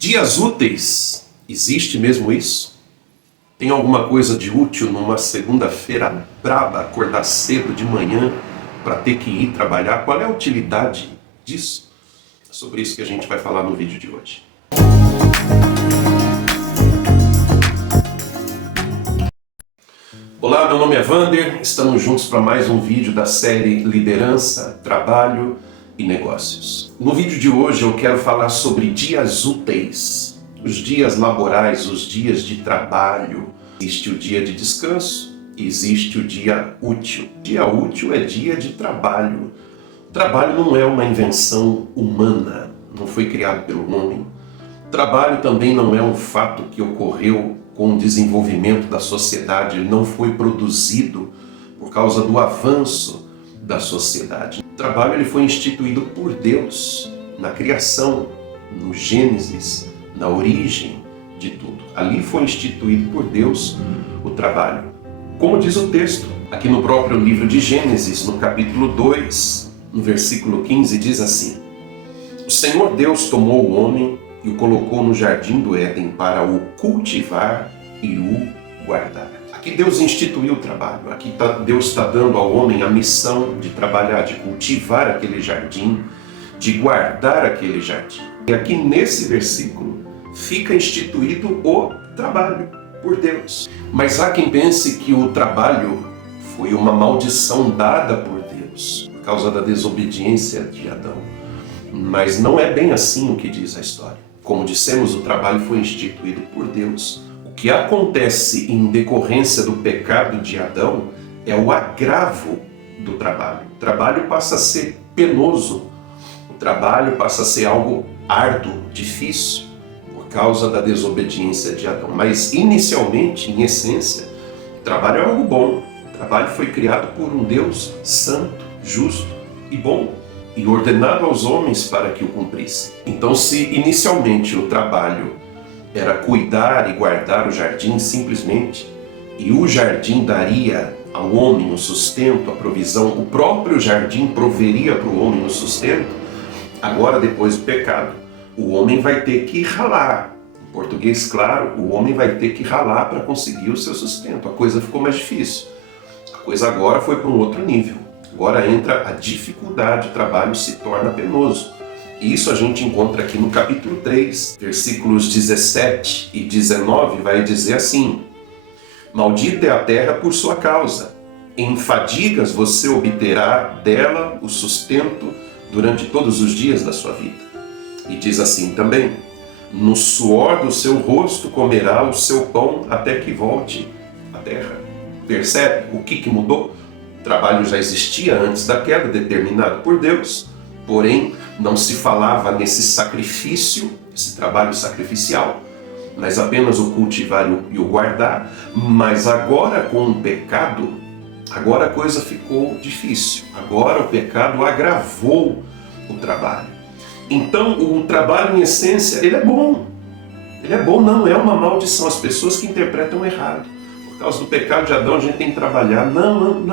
Dias úteis, existe mesmo isso? Tem alguma coisa de útil numa segunda-feira braba, acordar cedo de manhã para ter que ir trabalhar? Qual é a utilidade disso? É sobre isso que a gente vai falar no vídeo de hoje. Olá, meu nome é Vander, estamos juntos para mais um vídeo da série Liderança, Trabalho e Negócios. No vídeo de hoje eu quero falar sobre dias úteis, os dias laborais, os dias de trabalho. Existe o dia de descanso e existe o dia útil. Dia útil é dia de trabalho. O trabalho não é uma invenção humana, não foi criado pelo homem. O trabalho também não é um fato que ocorreu com o desenvolvimento da sociedade, ele não foi produzido por causa do avanço da sociedade. O trabalho ele foi instituído por Deus na criação, no Gênesis, na origem de tudo. Ali foi instituído por Deus o trabalho. Como diz o texto, aqui no próprio livro de Gênesis, no capítulo 2, no versículo 15, diz assim: O Senhor Deus tomou o homem e o colocou no jardim do Éden para o cultivar e o guardar. Aqui Deus instituiu o trabalho, aqui Deus está dando ao homem a missão de trabalhar, de cultivar aquele jardim, de guardar aquele jardim. E aqui nesse versículo fica instituído o trabalho por Deus. Mas há quem pense que o trabalho foi uma maldição dada por Deus, por causa da desobediência de Adão. Mas não é bem assim o que diz a história. Como dissemos, o trabalho foi instituído por Deus. O que acontece em decorrência do pecado de Adão é o agravo do trabalho. O trabalho passa a ser penoso. O trabalho passa a ser algo árduo, difícil, por causa da desobediência de Adão. Mas inicialmente, em essência, o trabalho é algo bom. O trabalho foi criado por um Deus santo, justo e bom, e ordenado aos homens para que o cumprissem. Então, se inicialmente o trabalho era cuidar e guardar o jardim simplesmente, e o jardim daria ao homem o sustento, a provisão, o próprio jardim proveria para o homem o sustento, agora, depois do pecado, o homem vai ter que ralar. Em português, claro, o homem vai ter que ralar para conseguir o seu sustento. A coisa ficou mais difícil. A coisa agora foi para um outro nível. Agora entra a dificuldade, o trabalho se torna penoso. E isso a gente encontra aqui no capítulo 3, versículos 17 e 19, vai dizer assim: Maldita é a terra por sua causa. Em fadigas você obterá dela o sustento durante todos os dias da sua vida. E diz assim também: No suor do seu rosto comerá o seu pão até que volte à terra. Percebe o que mudou? O trabalho já existia antes da queda, determinado por Deus, porém não se falava nesse sacrifício, esse trabalho sacrificial, mas apenas o cultivar e o guardar. Mas agora, com o pecado, agora a coisa ficou difícil. Agora o pecado agravou o trabalho. Então o trabalho, em essência, ele é bom. Ele é bom, não é uma maldição. As pessoas que interpretam errado. Por causa do pecado de Adão, a gente tem que trabalhar. Não.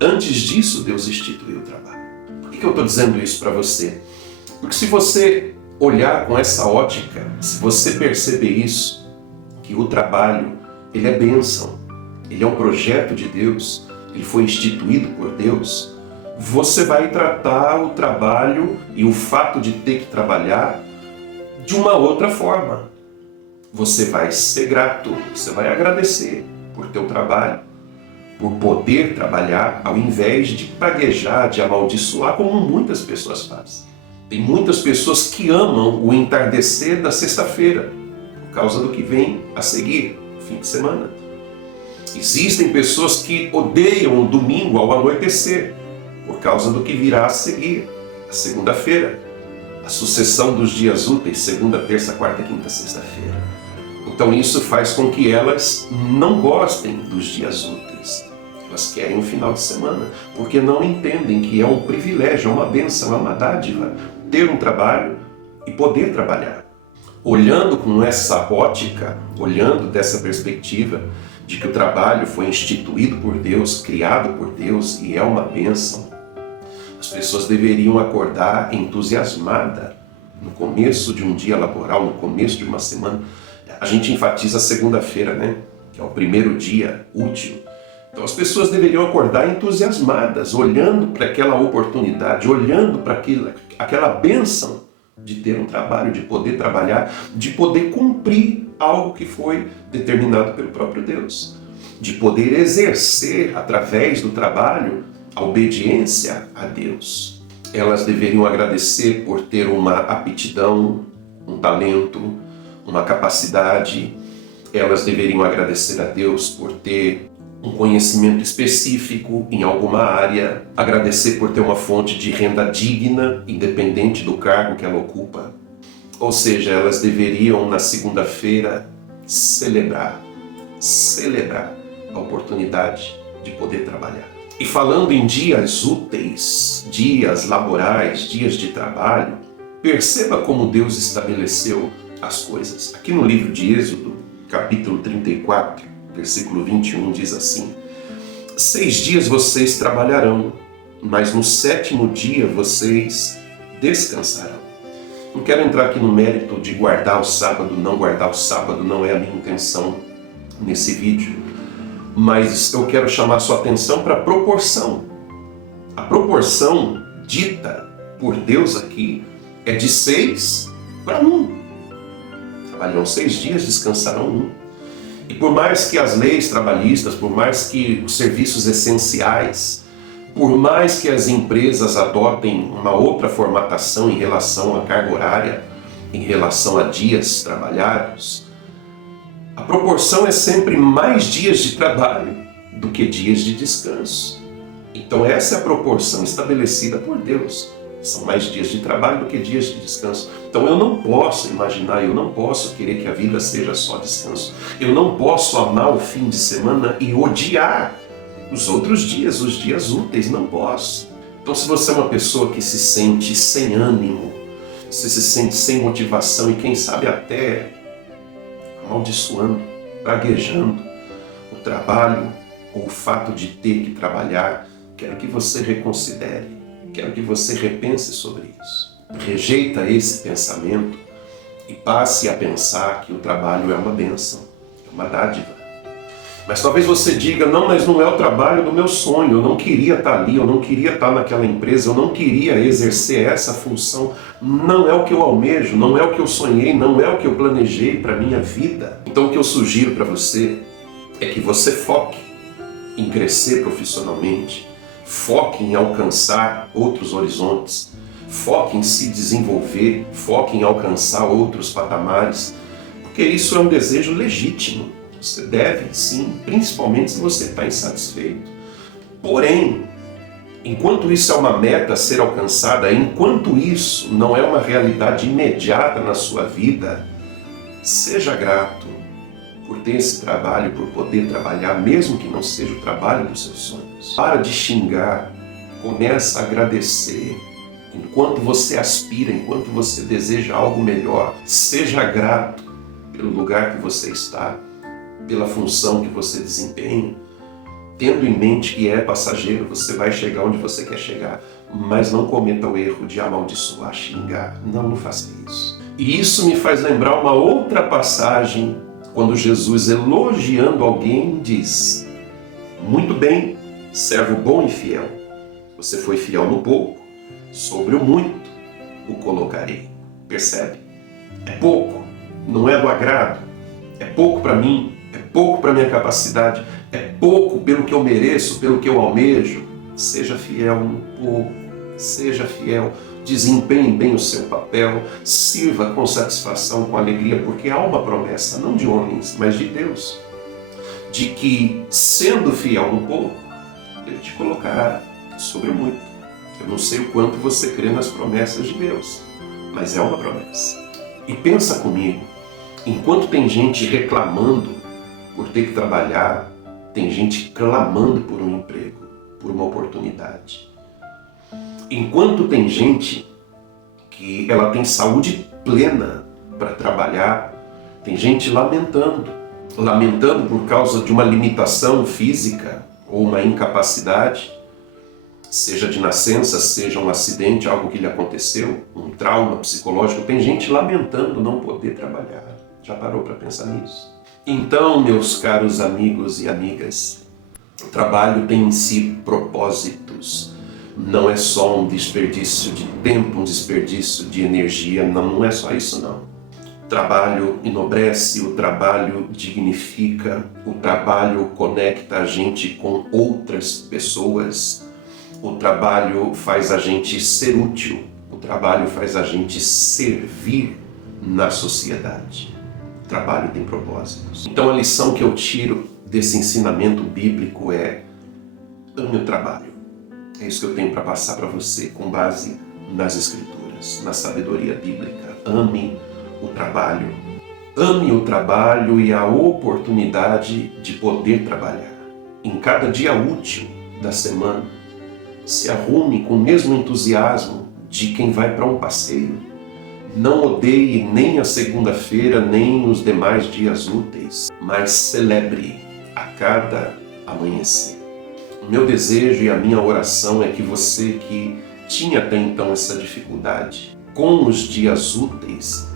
Antes disso, Deus instituiu o trabalho. Por que eu estou dizendo isso para você? Porque se você olhar com essa ótica, se você perceber isso, que o trabalho, ele é bênção, ele é um projeto de Deus, ele foi instituído por Deus, você vai tratar o trabalho e o fato de ter que trabalhar de uma outra forma. Você vai ser grato, você vai agradecer por teu trabalho, por poder trabalhar, ao invés de praguejar, de amaldiçoar, como muitas pessoas fazem. Tem muitas pessoas que amam o entardecer da sexta-feira, por causa do que vem a seguir, no fim de semana. Existem pessoas que odeiam o domingo ao anoitecer, por causa do que virá a seguir, a segunda-feira, a sucessão dos dias úteis, segunda, terça, quarta, quinta, sexta-feira. Então isso faz com que elas não gostem dos dias úteis. Elas querem o final de semana, porque não entendem que é um privilégio, é uma bênção, é uma dádiva ter um trabalho e poder trabalhar. Olhando com essa ótica, olhando dessa perspectiva de que o trabalho foi instituído por Deus, criado por Deus e é uma bênção, as pessoas deveriam acordar entusiasmadas no começo de um dia laboral, no começo de uma semana, a gente enfatiza a segunda-feira, né? Que é o primeiro dia útil. Então as pessoas deveriam acordar entusiasmadas, olhando para aquela oportunidade, olhando para aquela bênção de ter um trabalho, de poder trabalhar, de poder cumprir algo que foi determinado pelo próprio Deus, de poder exercer através do trabalho a obediência a Deus. Elas deveriam agradecer por ter uma aptidão, um talento, uma capacidade. Elas deveriam agradecer a Deus por ter um conhecimento específico em alguma área, agradecer por ter uma fonte de renda digna, independente do cargo que ela ocupa. Ou seja, elas deveriam na segunda-feira celebrar a oportunidade de poder trabalhar. E falando em dias úteis, dias laborais, dias de trabalho, perceba como Deus estabeleceu as coisas. Aqui no livro de Êxodo, capítulo 34, versículo 21, diz assim: 6 dias vocês trabalharão, mas no 7º dia vocês descansarão. Não quero entrar aqui no mérito de guardar o sábado, não guardar o sábado, não é a minha intenção nesse vídeo, mas eu quero chamar sua atenção para a proporção. A proporção dita por Deus aqui é de 6 para 1. Trabalharão 6 dias, descansarão 1. E por mais que as leis trabalhistas, por mais que os serviços essenciais, por mais que as empresas adotem uma outra formatação em relação à carga horária, em relação a dias trabalhados, a proporção é sempre mais dias de trabalho do que dias de descanso. Então essa é a proporção estabelecida por Deus. São mais dias de trabalho do que dias de descanso. Então eu não posso imaginar, eu não posso querer que a vida seja só descanso. Eu não posso amar o fim de semana e odiar os outros dias, os dias úteis, não posso. Então se você é uma pessoa que se sente sem ânimo, você se sente sem motivação e quem sabe até amaldiçoando, praguejando o trabalho ou o fato de ter que trabalhar, quero que você reconsidere. Quero que você repense sobre isso. Rejeita esse pensamento e passe a pensar que o trabalho é uma bênção, é uma dádiva. Mas talvez você diga, não, mas não é o trabalho do meu sonho, eu não queria estar ali, eu não queria estar naquela empresa, eu não queria exercer essa função, não é o que eu almejo, não é o que eu sonhei, não é o que eu planejei para a minha vida. Então o que eu sugiro para você é que você foque em crescer profissionalmente, foque em alcançar outros horizontes, foque em se desenvolver, foque em alcançar outros patamares, porque isso é um desejo legítimo. Você deve, sim, principalmente se você está insatisfeito. Porém, enquanto isso é uma meta a ser alcançada, enquanto isso não é uma realidade imediata na sua vida, seja grato por ter esse trabalho, por poder trabalhar, mesmo que não seja o trabalho dos seus sonhos. Para de xingar, começa a agradecer. Enquanto você aspira, enquanto você deseja algo melhor, seja grato pelo lugar que você está, pela função que você desempenha, tendo em mente que é passageiro, você vai chegar onde você quer chegar, mas não cometa o erro de amaldiçoar, xingar. Não faça isso. E isso me faz lembrar uma outra passagem, quando Jesus, elogiando alguém, diz: muito bem, servo bom e fiel. Você foi fiel no pouco, sobre o muito o colocarei. Percebe? É pouco, não é do agrado, é pouco para mim, é pouco para minha capacidade, é pouco pelo que eu mereço, pelo que eu almejo. Seja fiel no pouco, seja fiel, desempenhe bem o seu papel, sirva com satisfação, com alegria, porque há uma promessa, não de homens, mas de Deus, de que, sendo fiel no pouco, Ele te colocará sobre o muito. Eu não sei o quanto você crê nas promessas de Deus, mas é uma promessa. E pensa comigo, enquanto tem gente reclamando por ter que trabalhar, tem gente clamando por um emprego, por uma oportunidade. Enquanto tem gente que ela tem saúde plena para trabalhar, tem gente lamentando por causa de uma limitação física ou uma incapacidade. seja de nascença, seja um acidente, algo que lhe aconteceu, um trauma psicológico. Tem gente lamentando não poder trabalhar. Já parou para pensar nisso? Então, meus caros amigos e amigas, o trabalho tem em si propósitos. Não é só um desperdício de tempo, um desperdício de energia. Não é só isso, não. O trabalho enobrece, o trabalho dignifica, o trabalho conecta a gente com outras pessoas. O trabalho faz a gente ser útil, o trabalho faz a gente servir na sociedade. O trabalho tem propósitos. Então a lição que eu tiro desse ensinamento bíblico é: ame o trabalho. É isso que eu tenho para passar para você com base nas Escrituras, na sabedoria bíblica. Ame o trabalho. Ame o trabalho e a oportunidade de poder trabalhar. Em cada dia útil da semana, se arrume com o mesmo entusiasmo de quem vai para um passeio. Não odeie nem a segunda-feira, nem os demais dias úteis, mas celebre a cada amanhecer. O meu desejo e a minha oração é que você que tinha até então essa dificuldade com os dias úteis,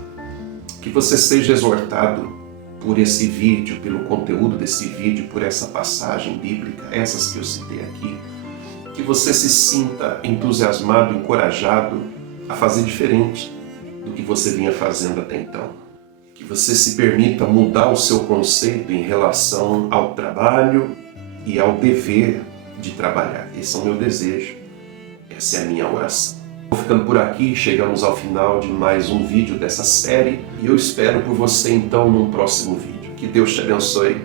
que você seja exortado por esse vídeo, pelo conteúdo desse vídeo, por essa passagem bíblica, essas que eu citei aqui, que você se sinta entusiasmado, encorajado a fazer diferente do que você vinha fazendo até então. Que você se permita mudar o seu conceito em relação ao trabalho e ao dever de trabalhar. Esse é o meu desejo, essa é a minha oração. Vou ficando por aqui, chegamos ao final de mais um vídeo dessa série e eu espero por você então num próximo vídeo. Que Deus te abençoe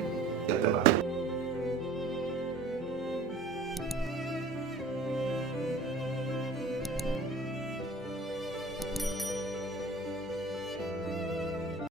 e até lá.